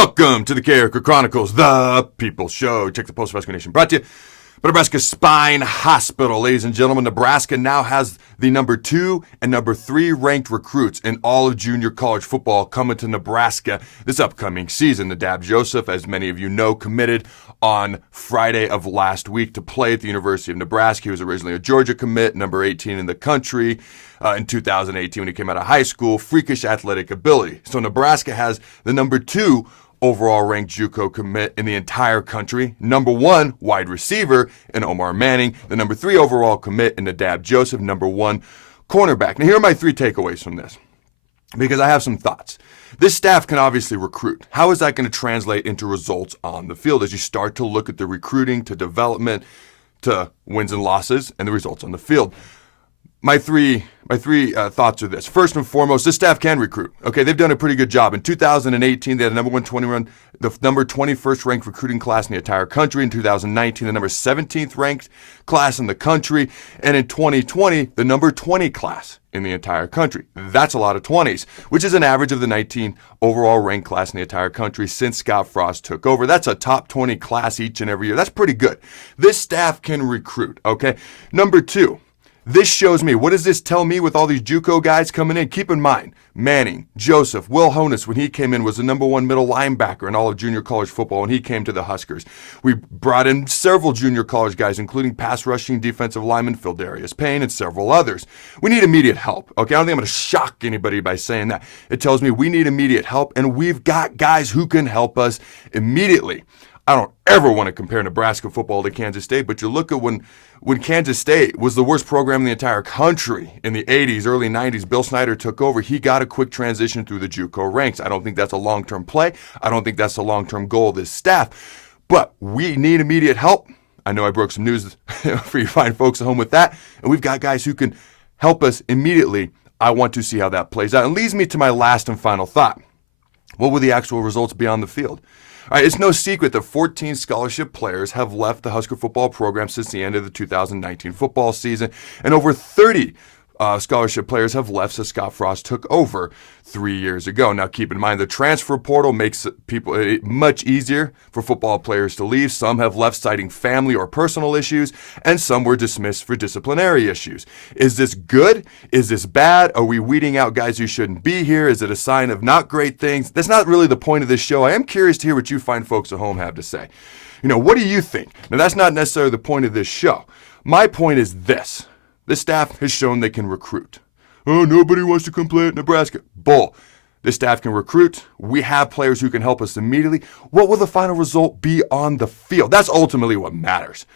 Welcome to the Carriker Chronicles, the People's Show. Check the Post Rescue Nation. Brought to you by Nebraska Spine Hospital. Ladies and gentlemen, Nebraska now has the number 2 and number 3 ranked recruits in all of junior college football coming to Nebraska this upcoming season. Nadab Joseph, as many of you know, committed on Friday of last week to play at the University of Nebraska. He was originally a Georgia commit, number 18 in the country. In 2018 when he came out of high school, freakish athletic ability. So Nebraska has the number 2 overall ranked JUCO commit in the entire country, number 1 wide receiver in Omar Manning, the number 3 overall commit in Nadab Joseph, number 1 cornerback. Now here are my 3 takeaways from this, because I have some thoughts. This staff can obviously recruit. How is that going to translate into results on the field as you start to look at the recruiting to development to wins and losses and the results on the field? My three thoughts are this. First and foremost, this staff can recruit. Okay, they've done a pretty good job. In 2018, they had the number 21st ranked recruiting class in the entire country. In 2019, the number 17th ranked class in the country. And in 2020, the number 20 class in the entire country. That's a lot of 20s, which is an average of the 19 overall ranked class in the entire country since Scott Frost took over. That's a top 20 class each and every year. That's pretty good. This staff can recruit, okay? Number 2. This shows me, what does this tell me with all these JUCO guys coming in? Keep in mind, Manning, Joseph, Will Honus, when he came in, was the number 1 middle linebacker in all of junior college football when he came to the Huskers. We brought in several junior college guys, including pass rushing defensive lineman Phildarius Payne and several others. We need immediate help, okay? I don't think I'm going to shock anybody by saying that. It tells me we need immediate help, and we've got guys who can help us immediately. I don't ever want to compare Nebraska football to Kansas State, but you look at when Kansas State was the worst program in the entire country in the 80s, early 90s, Bill Snyder took over. He got a quick transition through the JUCO ranks. I don't think that's a long-term play. I don't think that's a long-term goal of this staff. But we need immediate help. I know I broke some news for you fine folks at home with that. And we've got guys who can help us immediately. I want to see how that plays out. And leads me to my last and final thought. What will the actual results be on the field? All right, it's no secret that 14 scholarship players have left the Husker football program since the end of the 2019 football season, and over 30 scholarship players have left since Scott Frost took over 3 years ago. Now, keep in mind, the transfer portal makes it much easier for football players to leave. Some have left citing family or personal issues, and some were dismissed for disciplinary issues. Is this good? Is this bad? Are we weeding out guys who shouldn't be here? Is it a sign of not great things? That's not really the point of this show. I am curious to hear what you fine folks at home have to say. What do you think? Now, that's not necessarily the point of this show. My point is this. The staff has shown they can recruit. Oh, nobody wants to come play at Nebraska. Bull. The staff can recruit. We have players who can help us immediately. What will the final result be on the field? That's ultimately what matters.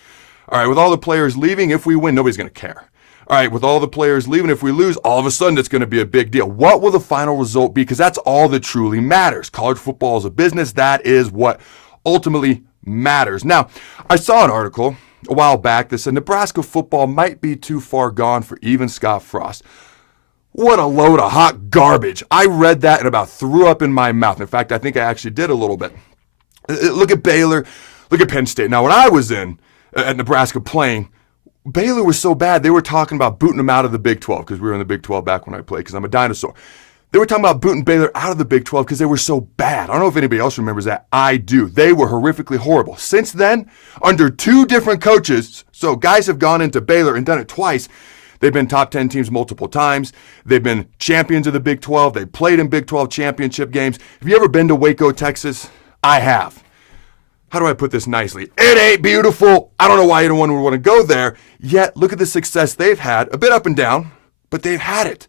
All right, with all the players leaving, if we win, nobody's going to care. All right, with all the players leaving, if we lose, all of a sudden it's going to be a big deal. What will the final result be? Because that's all that truly matters. College football is a business. That is what ultimately matters. Now, I saw an article a while back that said Nebraska football might be too far gone for even Scott Frost. What a load of hot garbage. I read that and about threw up in my mouth. In fact, I think I actually did a little bit. Look at Baylor. Look at Penn State. Now, when I was at Nebraska playing, Baylor was so bad, they were talking about booting them out of the Big 12 because we were in the Big 12 back when I played because I'm a dinosaur. They were talking about booting Baylor out of the Big 12 because they were so bad. I don't know if anybody else remembers that. I do. They were horrifically horrible. Since then, under 2 different coaches, so guys have gone into Baylor and done it twice. They've been top 10 teams multiple times. They've been champions of the Big 12. They played in Big 12 championship games. Have you ever been to Waco, Texas? I have. How do I put this nicely? It ain't beautiful. I don't know why anyone would want to go there. Yet, look at the success they've had. A bit up and down, but they've had it.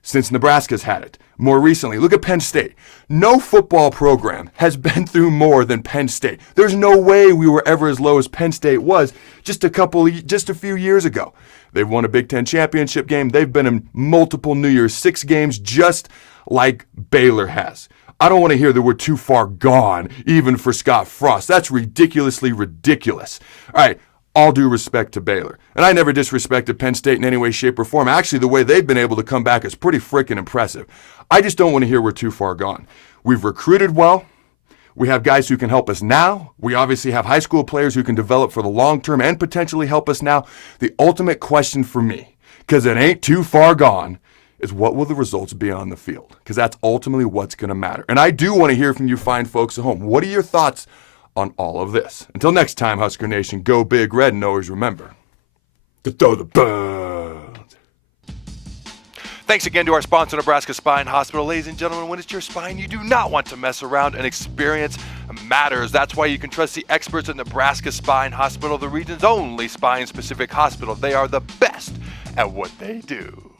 Since Nebraska's had it. More recently, look at Penn State. No football program has been through more than Penn State. There's no way we were ever as low as Penn State was just a few years ago. They've won a Big Ten championship game. They've been in multiple New Year's Six games just like Baylor has. I don't want to hear that we're too far gone, even for Scott Frost. That's ridiculously ridiculous. All right. All due respect to Baylor. And I never disrespected Penn State in any way, shape, or form. Actually, the way they've been able to come back is pretty freaking impressive. I just don't want to hear we're too far gone. We've recruited well. We have guys who can help us now. We obviously have high school players who can develop for the long term and potentially help us now. The ultimate question for me, because it ain't too far gone, is what will the results be on the field? Because that's ultimately what's going to matter. And I do want to hear from you fine folks at home. What are your thoughts on all of this? Until next time, Husker Nation, go big red, and always remember to throw the bird. Thanks again to our sponsor, Nebraska Spine Hospital. Ladies and gentlemen, when it's your spine, you do not want to mess around, and experience matters. That's why you can trust the experts at Nebraska Spine Hospital, the region's only spine-specific hospital. They are the best at what they do.